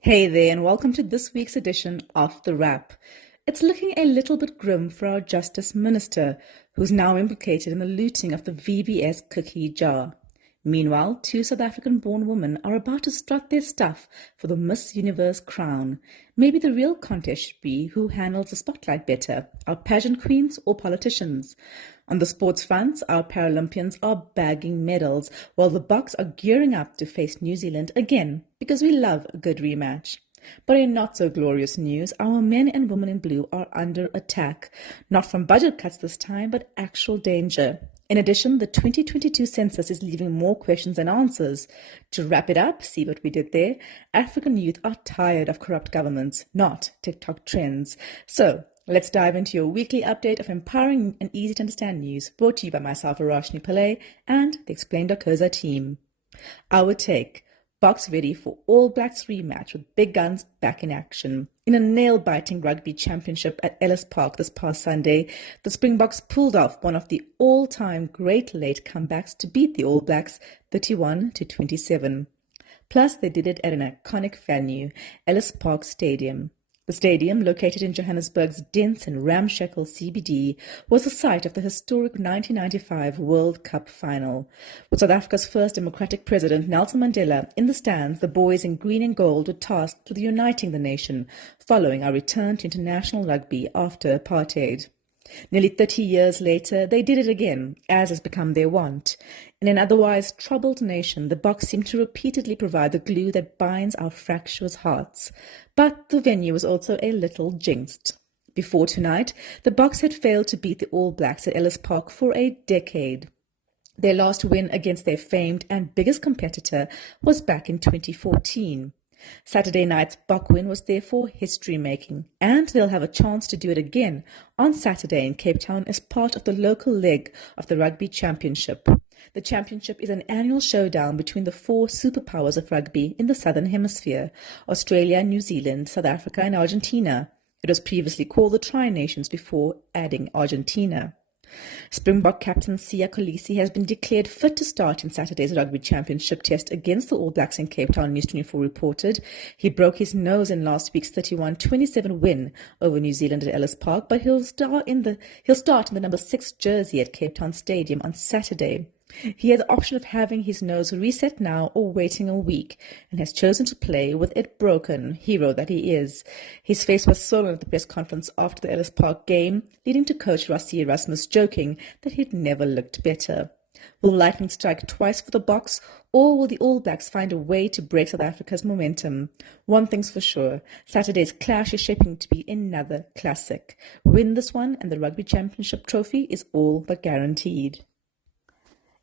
Hey there, and welcome to this week's edition of The Wrap. It's looking a little bit grim for our Justice Minister, who's now implicated in the looting of the VBS cookie jar. Meanwhile, two South African-born women are about to strut their stuff for the Miss Universe crown. Maybe the real contest should be who handles the spotlight better, our pageant queens or politicians. On the sports front, our Paralympians are bagging medals, while the Boks are gearing up to face New Zealand again, because we love a good rematch. But in not so glorious news, our men and women in blue are under attack. Not from budget cuts this time, but actual danger. In addition, the 2022 census is leaving more questions than answers. To wrap it up, see what we did there, African youth are tired of corrupt governments, not TikTok trends. So, let's dive into your weekly update of empowering and easy to understand news, brought to you by myself, Verashni Pillay, and the Explain.coza team. Our take: Boks ready for All Blacks rematch with big guns back in action. In a nail-biting rugby championship at Ellis Park this past Sunday, the Springboks pulled off one of the all-time great late comebacks to beat the All Blacks 31-27. Plus, they did it at an iconic venue, Ellis Park Stadium. The stadium, located in Johannesburg's dense and ramshackle CBD, was the site of the historic 1995 World Cup final. With South Africa's first democratic president, Nelson Mandela, in the stands, the boys in green and gold were tasked with uniting the nation, following our return to international rugby after apartheid. Nearly 30 years later, they did it again, as has become their wont. In an otherwise troubled nation, the Boks seem to repeatedly provide the glue that binds our fractious hearts. But the venue was also a little jinxed. Before tonight, the Boks had failed to beat the All Blacks at Ellis Park for a decade. Their last win against their famed and biggest competitor was back in 2014. Saturday night's Bok win was therefore history-making, and they'll have a chance to do it again on Saturday in Cape Town as part of the local leg of the Rugby Championship. The championship is an annual showdown between the four superpowers of rugby in the Southern Hemisphere: Australia, New Zealand, South Africa and Argentina. It was previously called the Tri-Nations before adding Argentina. Springbok captain Siya Kolisi has been declared fit to start in Saturday's Rugby Championship test against the All Blacks in Cape Town, News 24 reported. He broke his nose in last week's 31-27 win over New Zealand at Ellis Park, but he'll start in the number 6 jersey at Cape Town Stadium on Saturday. He has the option of having his nose reset now or waiting a week, and has chosen to play with it broken, hero that he is. His face was swollen at the press conference after the Ellis Park game, leading to coach Rassie Erasmus joking that he'd never looked better. Will lightning strike twice for the Boks, or will the All Blacks find a way to break South Africa's momentum? One thing's for sure, Saturday's clash is shaping to be another classic. Win this one and the Rugby Championship trophy is all but guaranteed.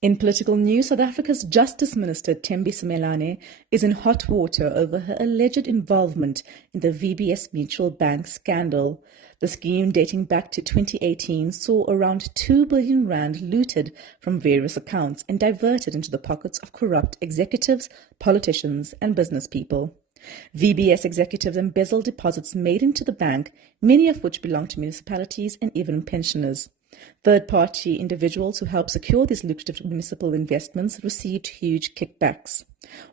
In political news, South Africa's Justice Minister Thembi Simelane is in hot water over her alleged involvement in the VBS Mutual Bank scandal. The scheme, dating back to 2018, saw around 2 billion rand looted from various accounts and diverted into the pockets of corrupt executives, politicians and business people. VBS executives embezzled deposits made into the bank, many of which belonged to municipalities and even pensioners. Third-party individuals who helped secure these lucrative municipal investments received huge kickbacks.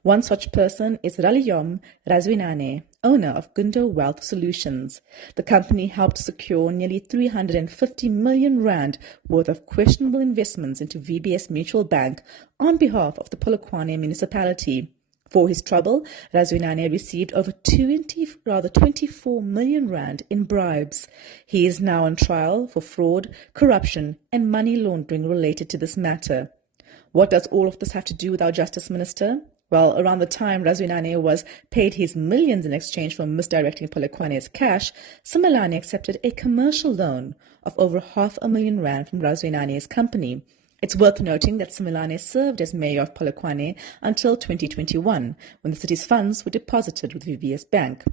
One such person is Raliyom Razwinane, owner of Gundo Wealth Solutions. The company helped secure nearly 350 million rand worth of questionable investments into VBS Mutual Bank on behalf of the Polokwane municipality. For his trouble, Razwinane received over 24 million rand in bribes. He is now on trial for fraud, corruption and money laundering related to this matter. What does all of this have to do with our Justice Minister? Well, around the time Razwinane was paid his millions in exchange for misdirecting Polokwane's cash, Simelane accepted a commercial loan of over 500,000 rand from Razwinane's company. It's worth noting that Simelane served as mayor of Polokwane until 2021, when the city's funds were deposited with VBS Bank.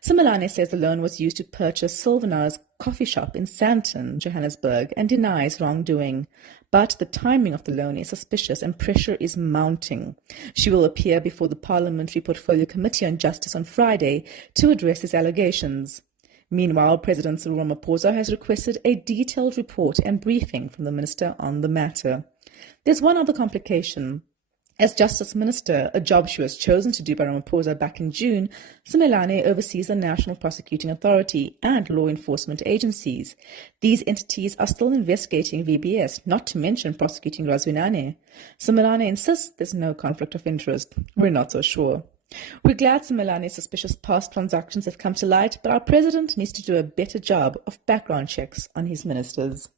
Simelane says the loan was used to purchase Sylvana's coffee shop in Sandton, Johannesburg, and denies wrongdoing. But the timing of the loan is suspicious and pressure is mounting. She will appear before the Parliamentary Portfolio Committee on Justice on Friday to address these allegations. Meanwhile, President Cyril Ramaphosa has requested a detailed report and briefing from the minister on the matter. There's one other complication. As Justice Minister, a job she was chosen to do by Ramaphosa back in June, Simelane oversees the National Prosecuting Authority and law enforcement agencies. These entities are still investigating VBS, not to mention prosecuting Razwinane. Simelane insists there's no conflict of interest. We're not so sure. We're glad Simelane's suspicious past transactions have come to light, but our president needs to do a better job of background checks on his ministers.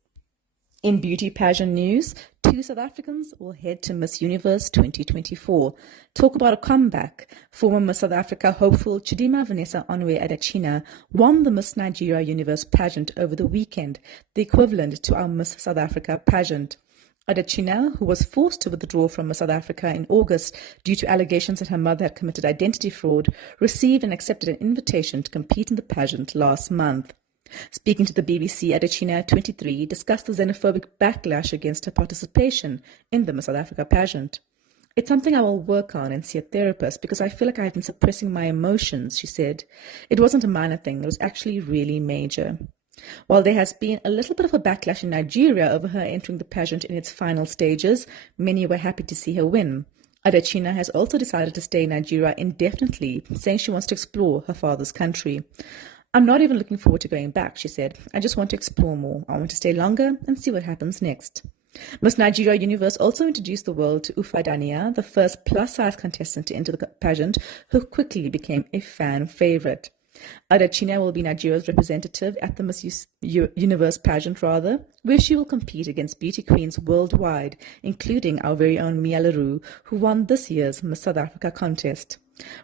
In beauty pageant news, 2 South Africans will head to Miss Universe 2024. Talk about a comeback. Former Miss South Africa hopeful Chidima Vanessa Onwe Adachina won the Miss Nigeria Universe pageant over the weekend, the equivalent to our Miss South Africa pageant. Adachina, who was forced to withdraw from Miss South Africa in August due to allegations that her mother had committed identity fraud, received and accepted an invitation to compete in the pageant last month. Speaking to the BBC, Adachina, 23, discussed the xenophobic backlash against her participation in the Miss South Africa pageant. It's something I will work on and see a therapist because I feel like I've been suppressing my emotions, she said. It wasn't a minor thing, it was actually really major. While there has been a little bit of a backlash in Nigeria over her entering the pageant in its final stages, many were happy to see her win. Adachina has also decided to stay in Nigeria indefinitely, saying she wants to explore her father's country. I'm not even looking forward to going back, she said. I just want to explore more. I want to stay longer and see what happens next. Miss Nigeria Universe also introduced the world to Ufa Dania, the first plus-size contestant to enter the pageant, who quickly became a fan favorite. Adachina will be Nigeria's representative at the Miss Universe pageant, where she will compete against beauty queens worldwide, including our very own Mia Leroux, who won this year's Miss South Africa contest.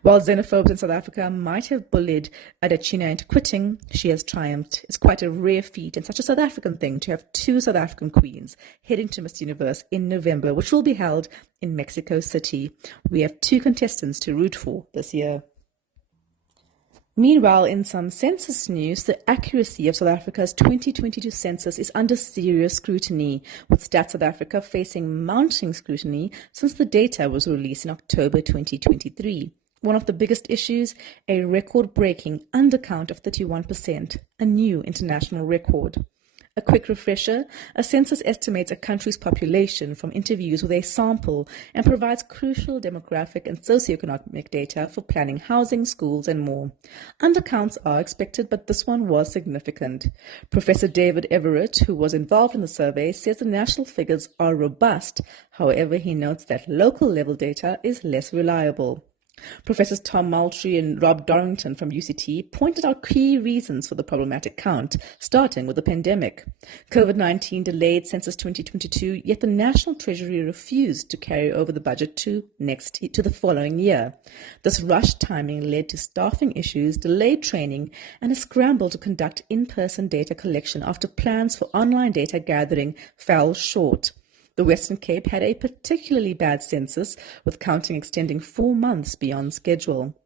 While xenophobes in South Africa might have bullied Adachina into quitting, she has triumphed. It's quite a rare feat and such a South African thing to have 2 South African queens heading to Miss Universe in November, which will be held in Mexico City. We have 2 contestants to root for this year. Meanwhile, in some census news, the accuracy of South Africa's 2022 census is under serious scrutiny, with Stats South Africa facing mounting scrutiny since the data was released in October 2023. One of the biggest issues, a record-breaking undercount of 31%, a new international record. A quick refresher, a census estimates a country's population from interviews with a sample and provides crucial demographic and socioeconomic data for planning housing, schools, and more. Undercounts are expected, but this one was significant. Professor David Everett, who was involved in the survey, says the national figures are robust. However, he notes that local level data is less reliable. Professors Tom Moultrie and Rob Dorrington from UCT pointed out key reasons for the problematic count, starting with the pandemic. COVID-19 delayed Census 2022, yet the National Treasury refused to carry over the budget to the following year. This rushed timing led to staffing issues, delayed training, and a scramble to conduct in-person data collection after plans for online data gathering fell short. The Western Cape had a particularly bad census, with counting extending 4 months beyond schedule.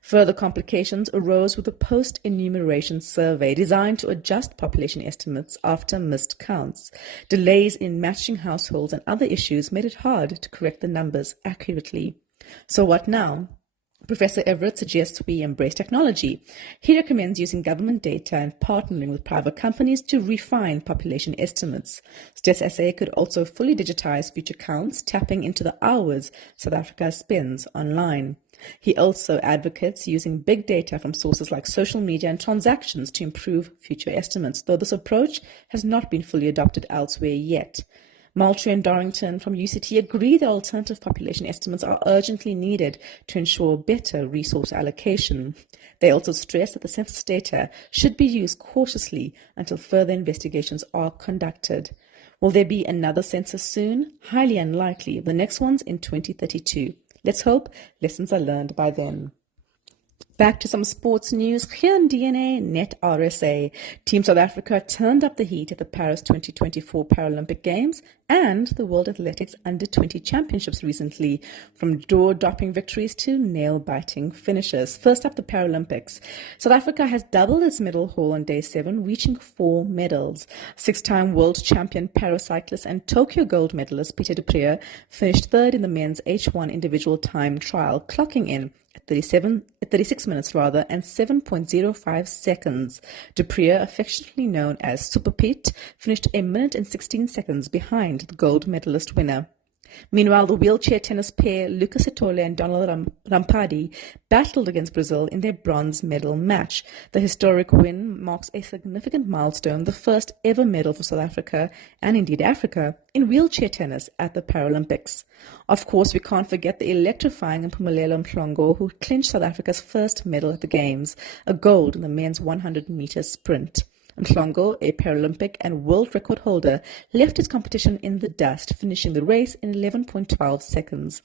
Further complications arose with the post-enumeration survey designed to adjust population estimates after missed counts. Delays in matching households and other issues made it hard to correct the numbers accurately. So what now? Professor Everett suggests we embrace technology. He recommends using government data and partnering with private companies to refine population estimates. StatsSA could also fully digitize future counts, tapping into the hours South Africa spends online. He also advocates using big data from sources like social media and transactions to improve future estimates, though this approach has not been fully adopted elsewhere yet. Moultrie and Dorrington from UCT agree that alternative population estimates are urgently needed to ensure better resource allocation. They also stress that the census data should be used cautiously until further investigations are conducted. Will there be another census soon? Highly unlikely. The next one's in 2032. Let's hope lessons are learned by then. Back to some sports news. Here in DNA Net RSA, Team South Africa turned up the heat at the Paris 2024 Paralympic Games and the World Athletics Under-20 Championships recently, from jaw-dropping victories to nail-biting finishes. First up, the Paralympics. South Africa has doubled its medal haul on day 7, reaching 4 medals. 6-time world champion paracyclist and Tokyo gold medalist Peter du Preez finished third in the men's H1 individual time trial, clocking in at 36 minutes and 7.05 seconds. Du Preez, affectionately known as Super Pete, finished 1 minute and 16 seconds behind the gold medalist winner. Meanwhile, the wheelchair tennis pair Lucas Etole and Donald Rampadi battled against Brazil in their bronze medal match. The historic win marks a significant milestone, the first ever medal for South Africa, and indeed Africa, in wheelchair tennis at the Paralympics. Of course, we can't forget the electrifying Mpumelelo Mhlongo, who clinched South Africa's first medal at the Games, a gold in the men's 100-meter sprint. Mhlongo, a Paralympic and world record holder, left his competition in the dust, finishing the race in 11.12 seconds.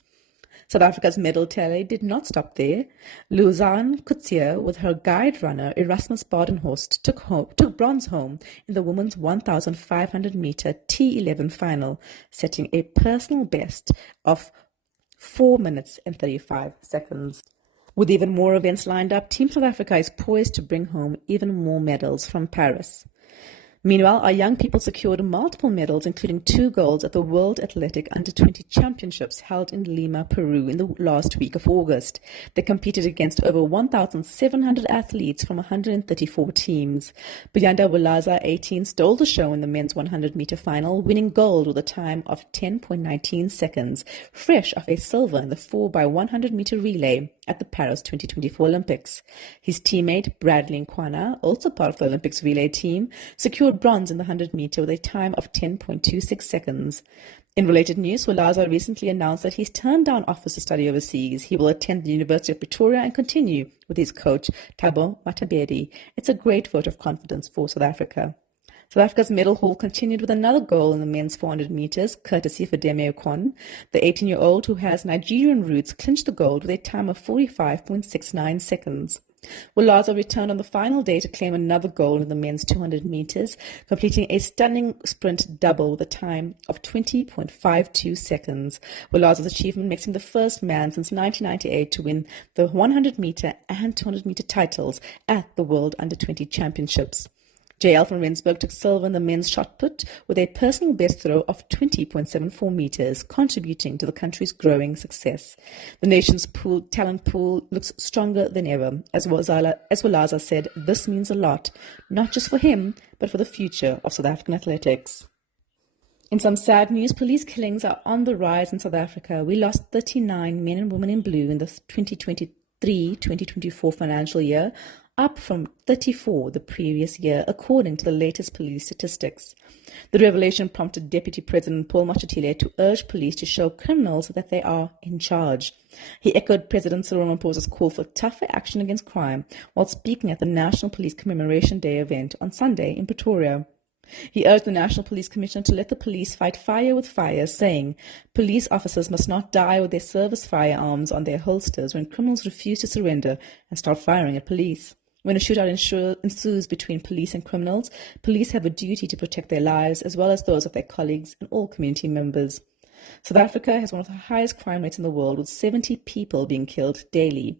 South Africa's medal tally did not stop there. Luzanne Coetzee, with her guide runner Erasmus Badenhorst, took bronze home in the women's 1,500-meter T11 final, setting a personal best of 4 minutes and 35 seconds. With even more events lined up, Team South Africa is poised to bring home even more medals from Paris. Meanwhile, our young people secured multiple medals, including 2 golds at the World Athletic Under-20 Championships held in Lima, Peru in the last week of August. They competed against over 1,700 athletes from 134 teams. Buyanda Walaza, 18, stole the show in the men's 100-meter final, winning gold with a time of 10.19 seconds, fresh off a silver in the 4x100-meter relay at the Paris 2024 Olympics. His teammate Bradley Nkwana, also part of the Olympics relay team, secured bronze in the 100-meter with a time of 10.26 seconds. In related news, Walaza recently announced that he's turned down offers to study overseas. He will attend the University of Pretoria and continue with his coach, Thabo Matabedi. It's a great vote of confidence for South Africa. South Africa's medal haul continued with another goal in the men's 400 meters, courtesy for Deme Okon. The 18-year-old, who has Nigerian roots, clinched the gold with a time of 45.69 seconds. Walaza returned on the final day to claim another gold in the men's 200 meters, completing a stunning sprint double with a time of 20.52 seconds. Walaza's achievement makes him the first man since 1998 to win the 100-meter and 200-meter titles at the World Under-20 Championships. JL from Rensburg took silver in the men's shot put with a personal best throw of 20.74 meters, contributing to the country's growing success. The nation's talent pool looks stronger than ever. As Walaza said, this means a lot, not just for him, but for the future of South African athletics. In some sad news, police killings are on the rise in South Africa. We lost 39 men and women in blue in the 2023-2024 financial year, up from 34 the previous year, according to the latest police statistics. The revelation prompted Deputy President Paul Mashatile to urge police to show criminals that they are in charge. He echoed President Cyril Ramaphosa's call for tougher action against crime while speaking at the National Police Commemoration Day event on Sunday in Pretoria. He urged the National Police Commissioner to let the police fight fire with fire, saying police officers must not die with their service firearms on their holsters when criminals refuse to surrender and start firing at police. When a shootout ensues between police and criminals, police have a duty to protect their lives as well as those of their colleagues and all community members. South Africa has one of the highest crime rates in the world, with 70 people being killed daily.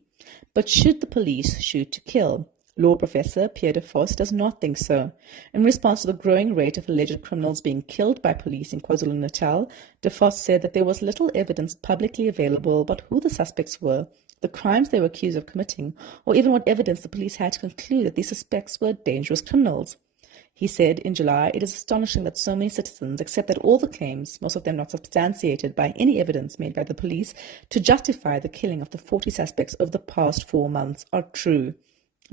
But should the police shoot to kill? Law professor Pierre de Vos does not think so. In response to the growing rate of alleged criminals being killed by police in KwaZulu-Natal, de Vos said that there was little evidence publicly available about who the suspects were, the crimes they were accused of committing, or even what evidence the police had to conclude that these suspects were dangerous criminals. He said in July, "It is astonishing that so many citizens accept that all the claims, most of them not substantiated by any evidence made by the police, to justify the killing of the 40 suspects over the past 4 months are true."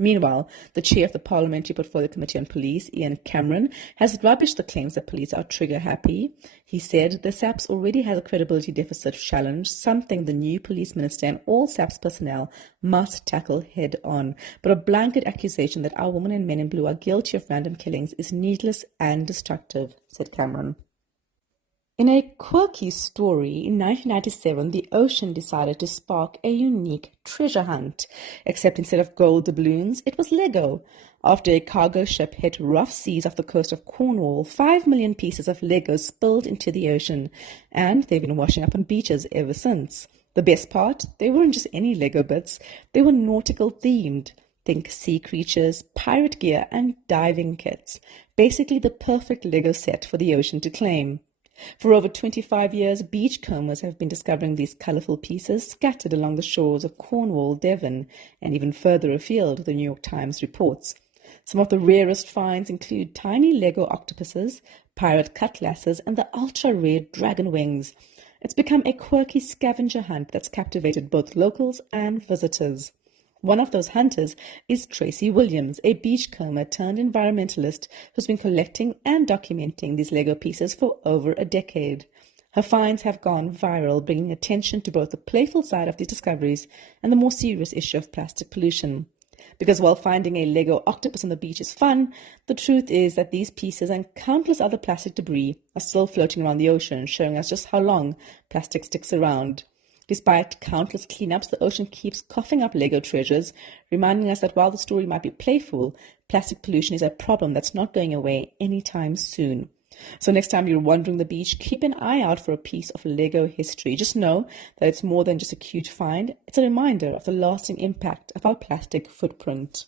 Meanwhile, the chair of the Parliamentary Portfolio Committee on Police, Ian Cameron, has rubbished the claims that police are trigger-happy. He said the SAPS already has a credibility deficit challenge, something the new police minister and all SAPS personnel must tackle head-on. But a blanket accusation that our women and men in blue are guilty of random killings is needless and destructive, said Cameron. In a quirky story, in 1997, the ocean decided to spark a unique treasure hunt. Except instead of gold doubloons, it was Lego. After a cargo ship hit rough seas off the coast of Cornwall, 5 million pieces of Lego spilled into the ocean, and they've been washing up on beaches ever since. The best part? They weren't just any Lego bits. They were nautical themed. Think sea creatures, pirate gear, and diving kits. Basically the perfect Lego set for the ocean to claim. For over 25 years, beachcombers have been discovering these colourful pieces scattered along the shores of Cornwall, Devon, and even further afield, the New York Times reports. Some of the rarest finds include tiny Lego octopuses, pirate cutlasses, and the ultra-rare dragon wings. It's become a quirky scavenger hunt that's captivated both locals and visitors. One of those hunters is Tracy Williams, a beachcomber turned environmentalist who's been collecting and documenting these Lego pieces for over a decade. Her finds have gone viral, bringing attention to both the playful side of these discoveries and the more serious issue of plastic pollution. Because while finding a Lego octopus on the beach is fun, the truth is that these pieces and countless other plastic debris are still floating around the ocean, showing us just how long plastic sticks around. Despite countless cleanups, the ocean keeps coughing up Lego treasures, reminding us that while the story might be playful, plastic pollution is a problem that's not going away anytime soon. So next time you're wandering the beach, keep an eye out for a piece of Lego history. Just know that it's more than just a cute find. It's a reminder of the lasting impact of our plastic footprint.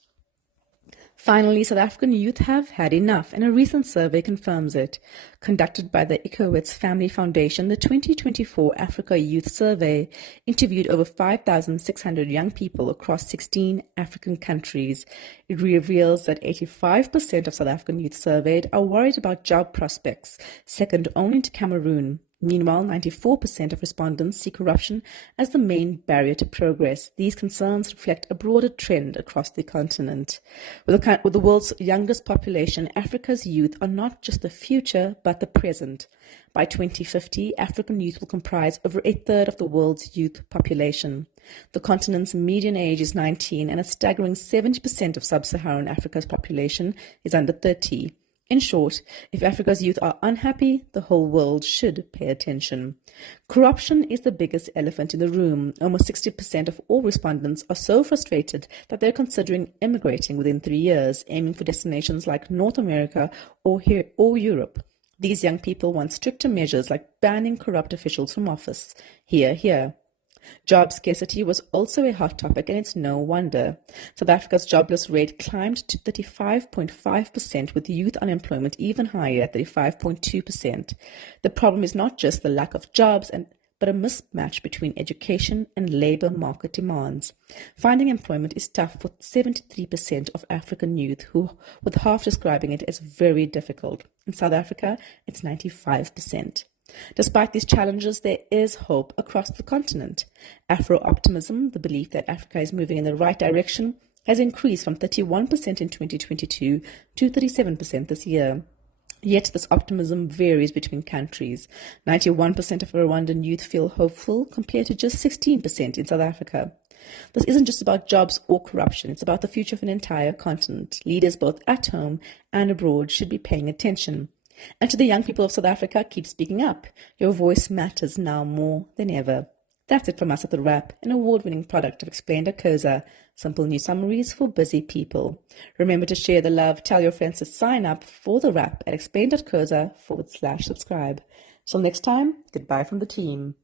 Finally, South African youth have had enough, and a recent survey confirms it. Conducted by the Ikowitz Family Foundation, the 2024 Africa Youth Survey interviewed over 5,600 young people across 16 African countries. It reveals that 85% of South African youth surveyed are worried about job prospects, second only to Cameroon. Meanwhile, 94% of respondents see corruption as the main barrier to progress. These concerns reflect a broader trend across the continent. With the world's youngest population, Africa's youth are not just the future, but the present. By 2050, African youth will comprise over a third of the world's youth population. The continent's median age is 19, and a staggering 70% of sub-Saharan Africa's population is under 30. In short, if Africa's youth are unhappy, the whole world should pay attention. Corruption is the biggest elephant in the room. Almost 60% of all respondents are so frustrated that they're considering immigrating within 3 years, aiming for destinations like North America or Europe. These young people want stricter measures like banning corrupt officials from office. Hear, hear. Job scarcity was also a hot topic, and it's no wonder. South Africa's jobless rate climbed to 35.5%, with youth unemployment even higher at 35.2%. The problem is not just the lack of jobs, but a mismatch between education and labor market demands. Finding employment is tough for 73% of African youth, with half describing it as very difficult. In South Africa, it's 95%. Despite these challenges, there is hope across the continent. Afro-optimism, the belief that Africa is moving in the right direction, has increased from 31% in 2022 to 37% this year. Yet this optimism varies between countries. 91% of Rwandan youth feel hopeful, compared to just 16% in South Africa. This isn't just about jobs or corruption, it's about the future of an entire continent. Leaders both at home and abroad should be paying attention. And to the young people of South Africa, keep speaking up. Your voice matters now more than ever. That's it from us at The Wrap, an award-winning product of Explained.co.za. Simple news summaries for busy people. Remember to share the love. Tell your friends to sign up for The Wrap at Explained.co.za/subscribe. Till next time, goodbye from the team.